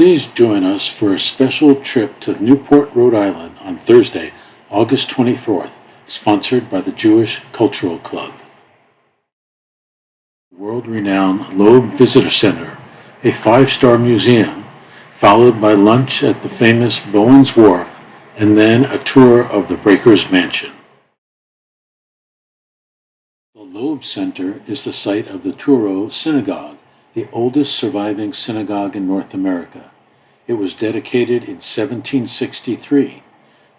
Please join us for a special trip to Newport, Rhode Island on Thursday, August 24th, sponsored by the Jewish Cultural Club. World-renowned Loeb Visitor Center, a 5-star museum, followed by lunch at the famous Bowen's Wharf, and then a tour of the Breakers Mansion. The Loeb Center is the site of the Touro Synagogue, the oldest surviving synagogue in North America. It was dedicated in 1763.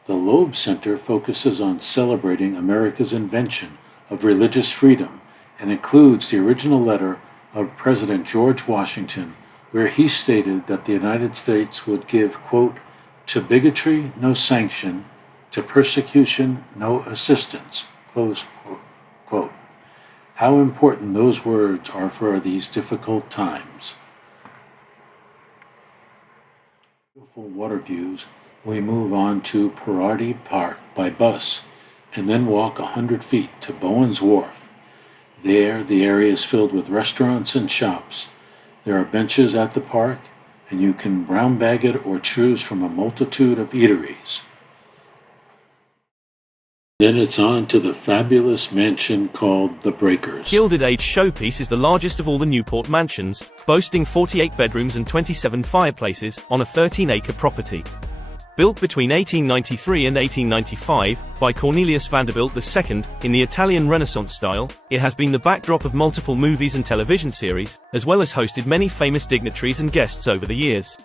The Loeb Center focuses on celebrating America's invention of religious freedom and includes the original letter of President George Washington, where he stated that the United States would give, quote, "to bigotry no sanction, to persecution no assistance," close quote. How important those words are for these difficult times. Beautiful water views, we move on to Parati Park by bus and then walk 100 feet to Bowen's Wharf. There, the area is filled with restaurants and shops. There are benches at the park, and you can brown bag it or choose from a multitude of eateries. Then it's on to the fabulous mansion called the Breakers. Gilded Age showpiece is the largest of all the Newport mansions, boasting 48 bedrooms and 27 fireplaces, on a 13-acre property. Built between 1893 and 1895, by Cornelius Vanderbilt II, in the Italian Renaissance style, it has been the backdrop of multiple movies and television series, as well as hosted many famous dignitaries and guests over the years.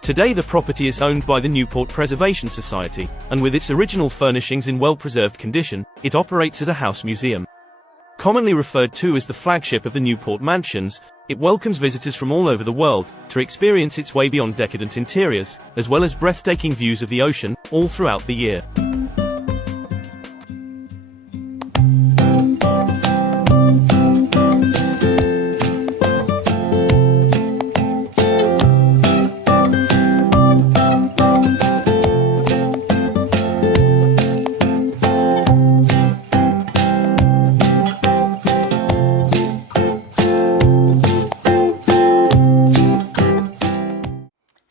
Today the property is owned by the Newport Preservation Society, and with its original furnishings in well-preserved condition, it operates as a house museum. Commonly referred to as the flagship of the Newport mansions, it welcomes visitors from all over the world, to experience its way beyond decadent interiors, as well as breathtaking views of the ocean, all throughout the year.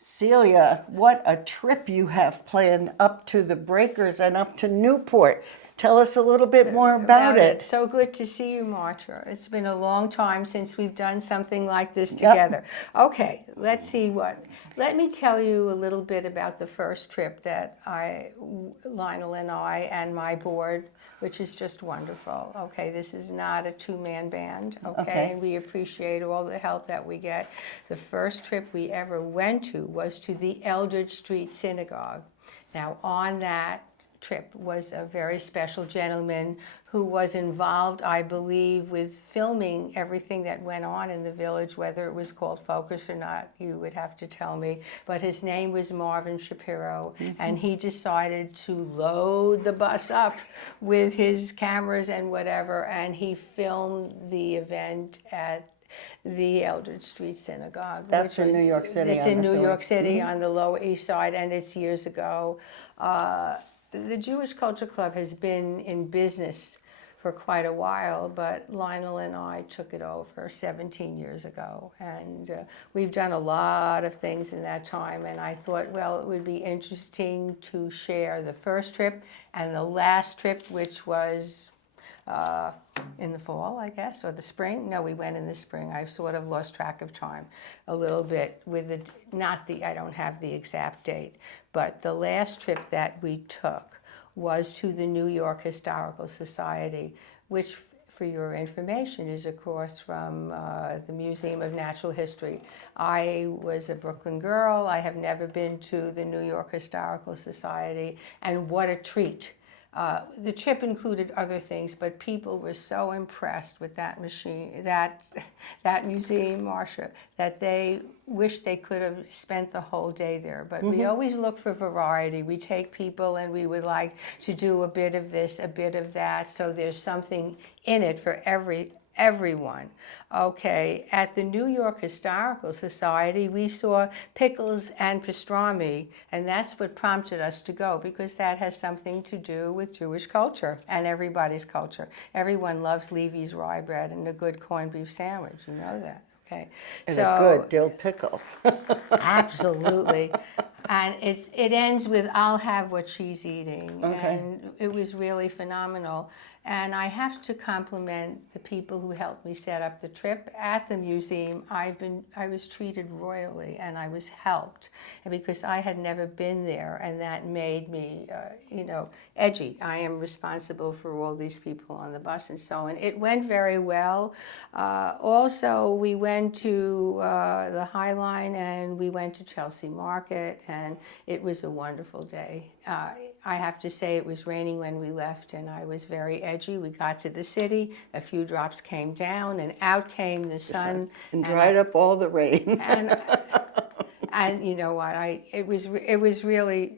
Celia, what a trip you have planned up to the Breakers and up to Newport. Tell us a little bit more about it. So good to see you, Marcia. It's been a long time since we've done something like this together. Okay, let's see let me tell you a little bit about the first trip that Lionel and I and my board, which is just wonderful. Okay, this is not a two-man band, okay? And we appreciate all the help that we get. The first trip we ever went to was to the Eldridge Street Synagogue. Now, on that trip was a very special gentleman who was involved, I believe, with filming everything that went on in the village, whether it was called Focus or not, you would have to tell me. But his name was Marvin Shapiro, and he decided to load the bus up with his cameras and whatever, and he filmed the event at the Eldridge Street Synagogue. That's in New York City. It's in New York City on the Lower East Side, and it's years ago. The Jewish Culture Club has been in business for quite a while, but Lionel and I took it over 17 years ago, and we've done a lot of things in that time, and I thought, well, it would be interesting to share the first trip and the last trip, which was in the fall, I guess, or the spring. No, we went in the spring. I've sort of lost track of time a little bit with I don't have the exact date, but the last trip that we took was to the New York Historical Society, which, for your information, is across from the Museum of Natural History. I was a Brooklyn girl. I have never been to the New York Historical Society, and what a treat. The trip included other things, but people were so impressed with that museum, Marcia, that they wish they could have spent the whole day there. But we always look for variety. We take people and we would like to do a bit of this, a bit of that, so there's something in it for everyone. Okay, at the New York Historical Society, we saw pickles and pastrami, and that's what prompted us to go, because that has something to do with Jewish culture and everybody's culture. Everyone loves Levy's rye bread and a good corned beef sandwich, you know that. Okay, And a good dill pickle. absolutely. And it ends with "I'll have what she's eating," Okay. and it was really phenomenal. And I have to compliment the people who helped me set up the trip at the museum. I was treated royally, and I was helped, and because I had never been there, and that made me, edgy. I am responsible for all these people on the bus and so on. It went very well. Also, we went to the High Line, and we went to Chelsea Market, and it was a wonderful day. I have to say it was raining when we left, and I was very edgy. We got to the city, a few drops came down, and out came the sun. And dried up all the rain. And you know what? It was really,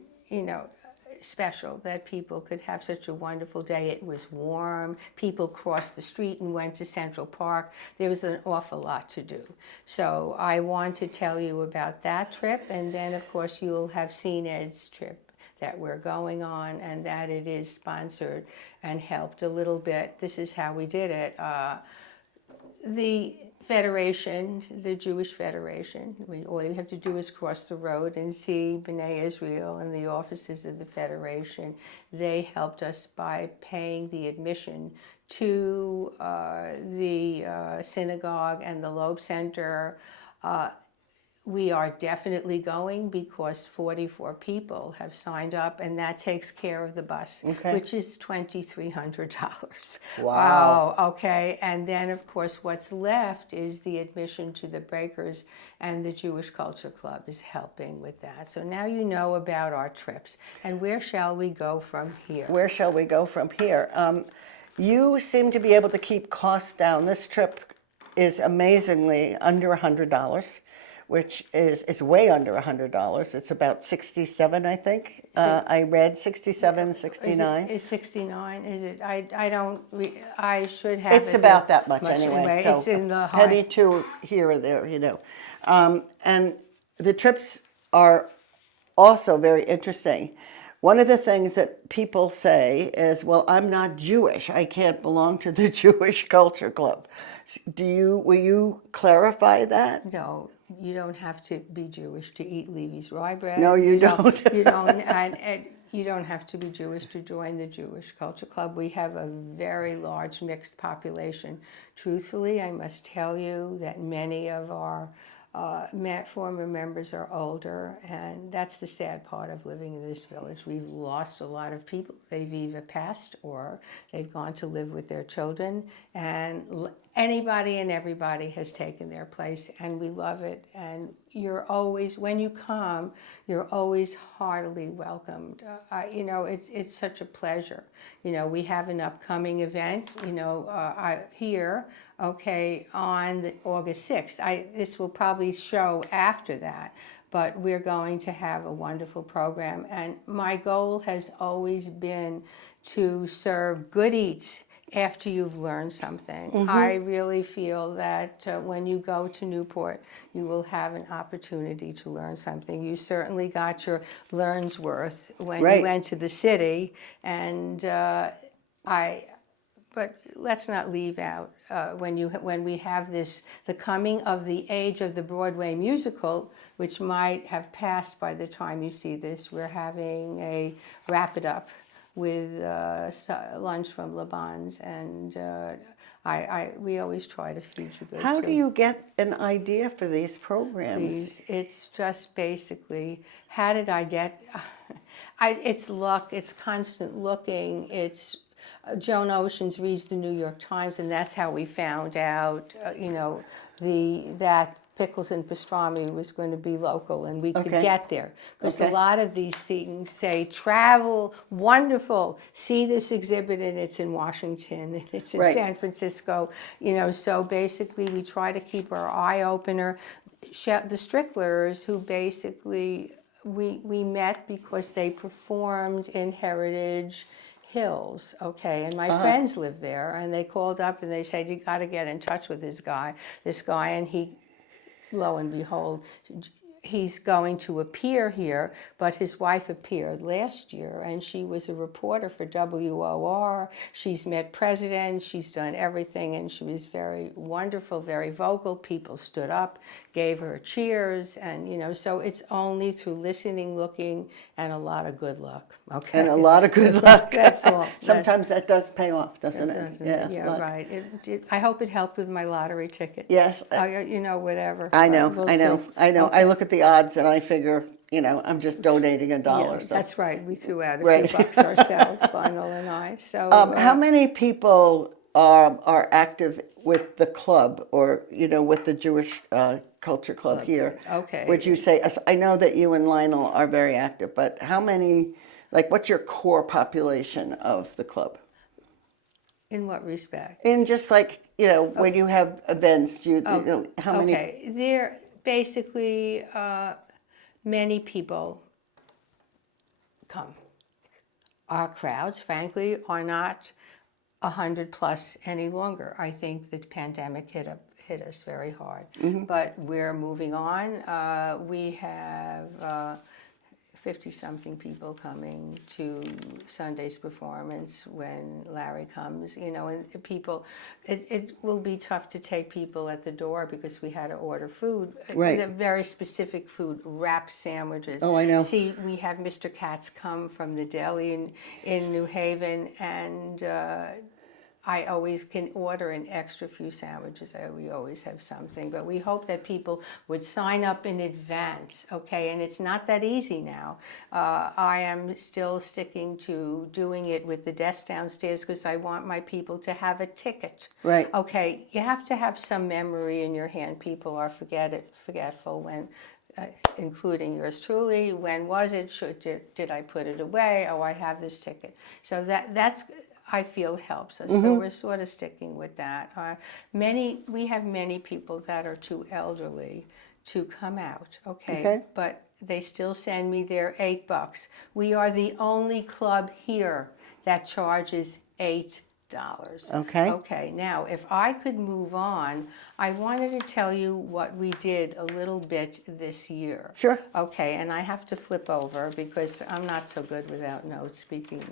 special that people could have such a wonderful day. It was warm. People crossed the street and went to Central Park. There was an awful lot to do. So I want to tell you about that trip, and then of course you'll have seen Ed's trip that we're going on, and that it is sponsored and helped a little bit. This is how we did it. The Federation, the Jewish Federation, all you have to do is cross the road and see B'nai Israel and the offices of the Federation. They helped us by paying the admission to the synagogue and the Loeb Center. We are definitely going because 44 people have signed up, and that takes care of the bus, which is $2,300. Wow. Oh, okay. And then, of course, what's left is the admission to the Breakers, and the Jewish Culture Club is helping with that. So now you know about our trips. And where shall we go from here? Where shall we go from here? You seem to be able to keep costs down. This trip is amazingly under $100. Which is way under $100. It's about 67, I think. I read 67, 69. Is 69? Is it? I should have. It's about that much anyway. So it's in the high. penny to here or there, And the trips are also very interesting. One of the things that people say is, well, I'm not Jewish. I can't belong to the Jewish Culture Club. Will you clarify that? No, you don't have to be Jewish to eat Levy's rye bread. No, you don't. You don't, and you don't have to be Jewish to join the Jewish Culture Club. We have a very large mixed population. Truthfully, I must tell you that many of our former members are older, and that's the sad part of living in this village. We've lost a lot of people. They've either passed or they've gone to live with their children, and anybody and everybody has taken their place, and we love it. And you're always, when you come, you're always heartily welcomed. It's such a pleasure. We have an upcoming event, here, on August 6th. This will probably show after that, but we're going to have a wonderful program. And my goal has always been to serve good eats after you've learned something. I really feel that when you go to Newport, you will have an opportunity to learn something. You certainly got your learns worth when you went to the city, and but let's not leave out when we have the coming of the age of the Broadway musical, which might have passed by the time you see this. We're having a wrap it up with lunch from Laban's, and we always try to feed you good. How do you get an idea for these programs? It's just basically, how did I get? It's luck. It's constant looking. It's Joan Oceans reads the New York Times, and that's how we found out. That pickles and pastrami was going to be local, and we could get there. Because a lot of these things say, travel, wonderful, see this exhibit, and it's in Washington, and it's in San Francisco. So basically we try to keep our eye opener. The Stricklers, who basically we met because they performed in Heritage Hills, and my friends live there, and they called up and they said, you got to get in touch with this guy, and he, lo and behold, he's going to appear here, but his wife appeared last year, and she was a reporter for WOR. She's met presidents, she's done everything, and she was very wonderful, very vocal. People stood up, gave her cheers, and so it's only through listening, looking, and a lot of good luck. Okay. And a lot of good luck. That's all. Sometimes that does pay off, doesn't it? Doesn't it? Yeah, luck. right. I hope it helped with my lottery ticket. Yes. Whatever. I know, We'll I know, see. I know. I look at the odds and I figure, I'm just donating $1. Yeah, so. that's right. We threw out a Right. few bucks ourselves, Lionel and I. So, How many people are active with the club, or with the Jewish Culture Club here? Okay. Would you say? I know that you and Lionel are very active, but how many? Like, what's your core population of the club? in what respect? In just like when you have events, how many? Okay, there basically many people come. Our crowds, frankly, are not 100 plus any longer. I think the pandemic hit us very hard, but we're moving on. We have 50-something people coming to Sunday's performance when Larry comes, and people, it will be tough to take people at the door because we had to order food. Right. The very specific food, wrap sandwiches. Oh, I know. See, we have Mr. Katz come from the deli in New Haven, and I always can order an extra few sandwiches. We always have something, but we hope that people would sign up in advance, okay? And it's not that easy now. I am still sticking to doing it with the desk downstairs because I want my people to have a ticket. Right. Okay, you have to have some memory in your hand. People are forgetful when, including yours truly. When was it? Did I put it away? Oh, I have this ticket. So that's, I feel, helps us. So we're sort of sticking with that. We have many people that are too elderly to come out, okay? But they still send me their $8. We are the only club here that charges $8. Okay. Okay, now if I could move on, I wanted to tell you what we did a little bit this year. Sure. Okay, and I have to flip over because I'm not so good without notes, speaking,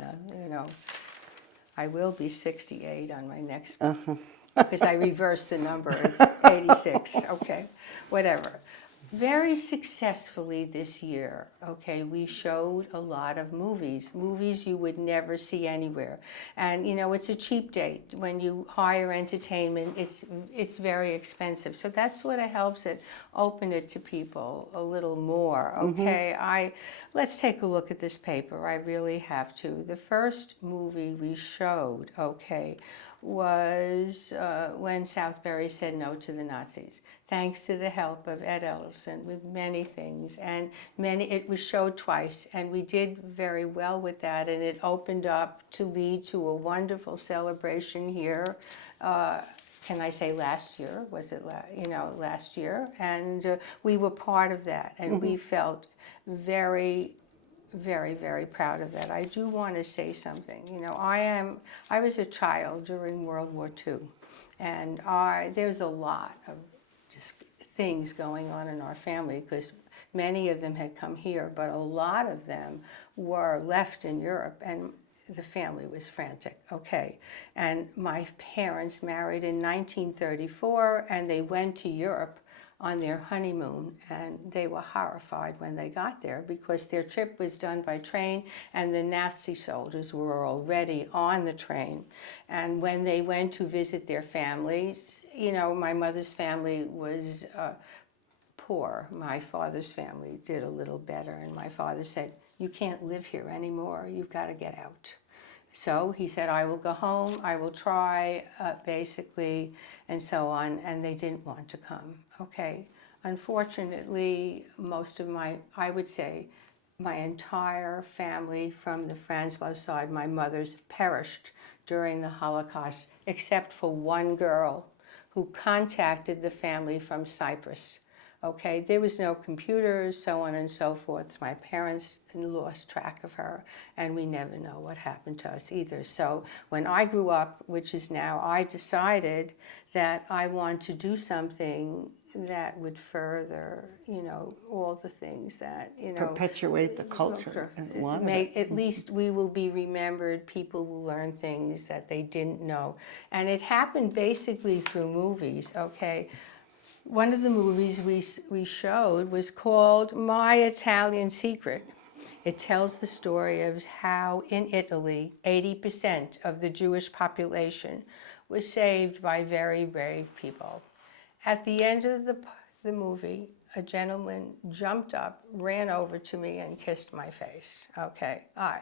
I will be 68 on my next, because I reversed the number, it's 86, okay, whatever. Very successfully this year, okay, we showed a lot of movies you would never see anywhere. And it's a cheap date. When you hire entertainment, it's very expensive. So that sort of helps it open it to people a little more, okay? Let's take a look at this paper. I really have to. The first movie we showed, okay, was when Southbury said no to the Nazis, thanks to the help of Ed Ellison with many things, and it was showed twice, and we did very well with that, and it opened up to lead to a wonderful celebration here. Can I say last year? Was it last year? And we were part of that, and we felt very, very, very proud of that. I do want to say something. I was a child during World War II, and there's a lot of just things going on in our family because many of them had come here, but a lot of them were left in Europe, and the family was frantic, okay? And my parents married in 1934, and they went to Europe on their honeymoon, and they were horrified when they got there because their trip was done by train and the Nazi soldiers were already on the train. And when they went to visit their families, my mother's family was poor. My father's family did a little better, and my father said, "You can't live here anymore, you've got to get out." So he said, "I will go home, I will try," basically, and so on, and they didn't want to come. Okay, unfortunately, most of I would say, my entire family from the Francois side, my mother's, perished during the Holocaust, except for one girl who contacted the family from Cyprus. Okay, there was no computers, so on and so forth. My parents lost track of her, and we never know what happened to us either. So when I grew up, which is now, I decided that I want to do something that would further, all the things that, Perpetuate the culture. And a lot of it. at least we will be remembered. People will learn things that they didn't know. And it happened basically through movies, okay? One of the movies we showed was called My Italian Secret. It tells the story of how in Italy, 80% of the Jewish population was saved by very brave people. At the end of the movie, a gentleman jumped up, ran over to me, and kissed my face. Okay, all right.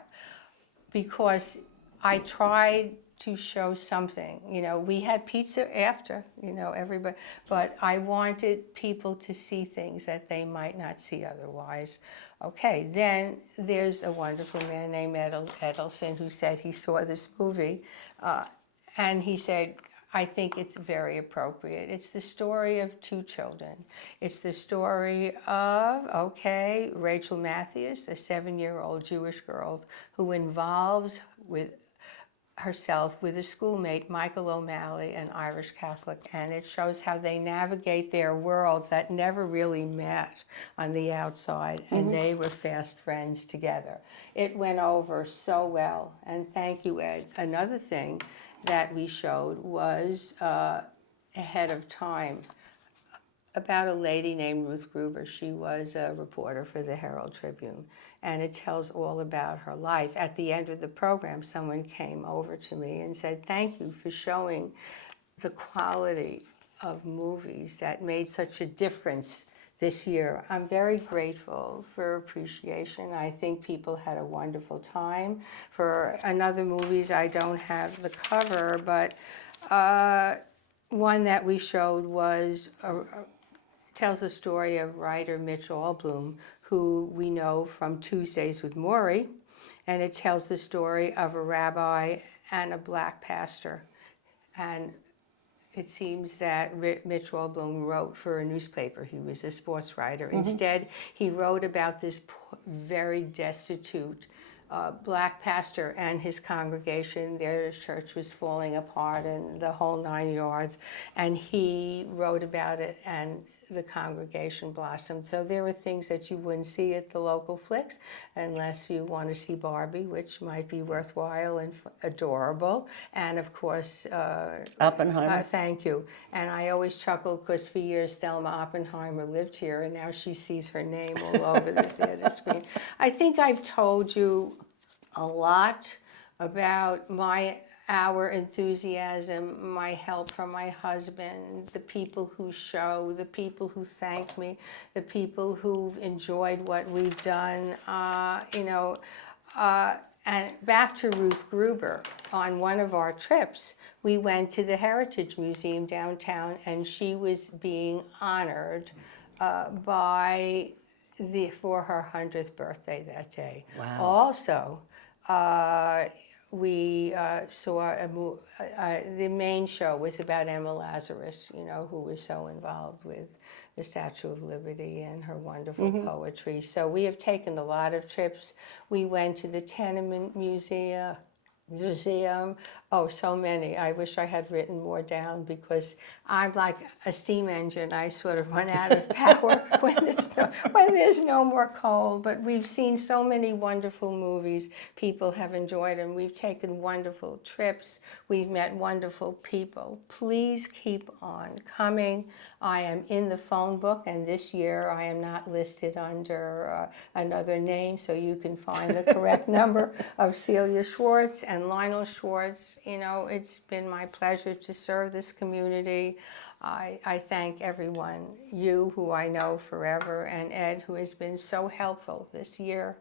Because I tried to show something. We had pizza after, everybody, but I wanted people to see things that they might not see otherwise. Okay, then there's a wonderful man named Edelson who said he saw this movie, and he said, I think it's very appropriate. It's the story of two children. It's the story of, Rachel Matthews, a 7-year-old Jewish girl who involves herself with a schoolmate, Michael O'Malley, an Irish Catholic, and it shows how they navigate their worlds that never really met on the outside, and they were fast friends together. It went over so well, and thank you, Ed. Another thing that we showed was Ahead of Time, about a lady named Ruth Gruber. She was a reporter for the Herald Tribune, and it tells all about her life. At the end of the program, someone came over to me and said, thank you for showing the quality of movies that made such a difference this year. I'm very grateful for appreciation. I think people had a wonderful time. For another movies, I don't have the cover, but one that we showed was tells the story of writer Mitch Albom, who we know from Tuesdays with Morrie, and it tells the story of a rabbi and a black pastor. And it seems that Mitch Albom wrote for a newspaper. He was a sports writer. Instead, he wrote about this very destitute black pastor and his congregation. Their church was falling apart and the whole 9 yards. And he wrote about it, and the congregation blossomed. So there were things that you wouldn't see at the local flicks unless you want to see Barbie, which might be worthwhile and adorable. And of course, Oppenheimer. Thank you. And I always chuckle because for years Thelma Oppenheimer lived here, and now she sees her name all over the theater screen. I think I've told you a lot about our enthusiasm, my help from my husband, the people who show, the people who thank me, the people who've enjoyed what we've done, and back to Ruth Gruber. On one of our trips, we went to the Heritage Museum downtown, and she was being honored for her 100th birthday that day. Wow. Also, we saw the main show was about Emma Lazarus, who was so involved with the Statue of Liberty and her wonderful poetry. So we have taken a lot of trips. We went to the Tenement Museum. Oh, so many. I wish I had written more down because I'm like a steam engine. I sort of run out of power when there's no more coal. But we've seen so many wonderful movies. People have enjoyed them. We've taken wonderful trips. We've met wonderful people. Please keep on coming. I am in the phone book, and this year I am not listed under another name, so you can find the correct number of Celia Schwartz and Lionel Schwartz. It's been my pleasure to serve this community. I thank everyone, you who I know forever, and Ed, who has been so helpful this year,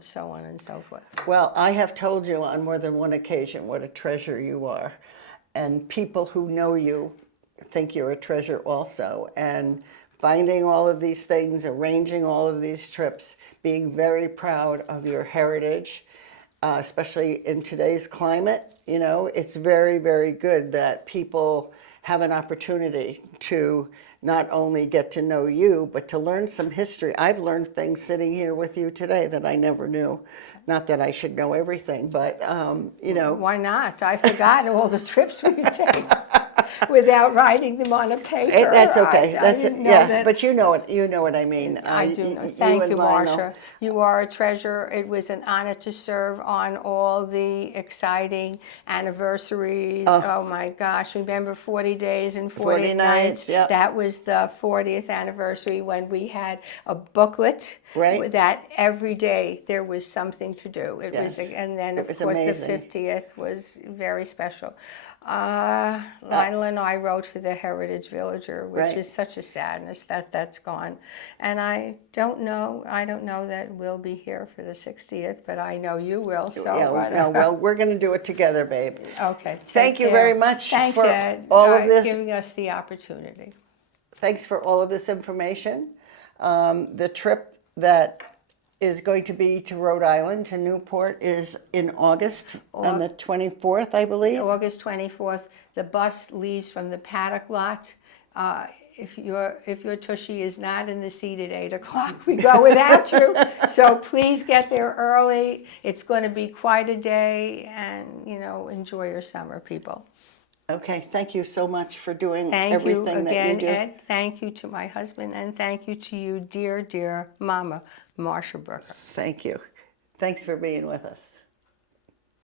so on and so forth. Well, I have told you on more than one occasion what a treasure you are. And people who know you think you're a treasure also. And finding all of these things, arranging all of these trips, being very proud of your heritage, especially in today's climate, it's very, very good that people have an opportunity to not only get to know you, but to learn some history. I've learned things sitting here with you today that I never knew. Not that I should know everything, but, Why not? I forgot all the trips we take. without writing them on a paper. That's okay. I didn't know yeah, that. but you know what I mean. I do know. You Thank and you, Lionel. Marcia. You are a treasure. It was an honor to serve on all the exciting anniversaries. Oh my gosh, remember 40 days and 40 nights? yeah. That was the 40th anniversary when we had a booklet. Right. That every day there was something to do. It was, Yes. and then It of was course amazing. the 50th was very special. Lionel and I wrote for the Heritage Villager, which Right. is such a sadness that that's gone. And I don't know that we'll be here for the 60th, but I know you will. So Yeah, no, well, we're going to do it together, babe. okay. Thank you care. very much Thanks, for Ed, all of this. giving us the opportunity. Thanks for all of this information. The trip that is going to be to Rhode Island, to Newport, is in August, on the 24th, I believe. August 24th, the bus leaves from the paddock lot. If your tushy is not in the seat at 8 o'clock, we go without you. So please get there early. It's going to be quite a day, and enjoy your summer, people. Okay, thank you so much for doing Thank everything you again, that you do. Ed. Thank you to my husband, and thank you to you, dear, dear Mama, Marcia Brooker. Thank you. Thanks for being with us.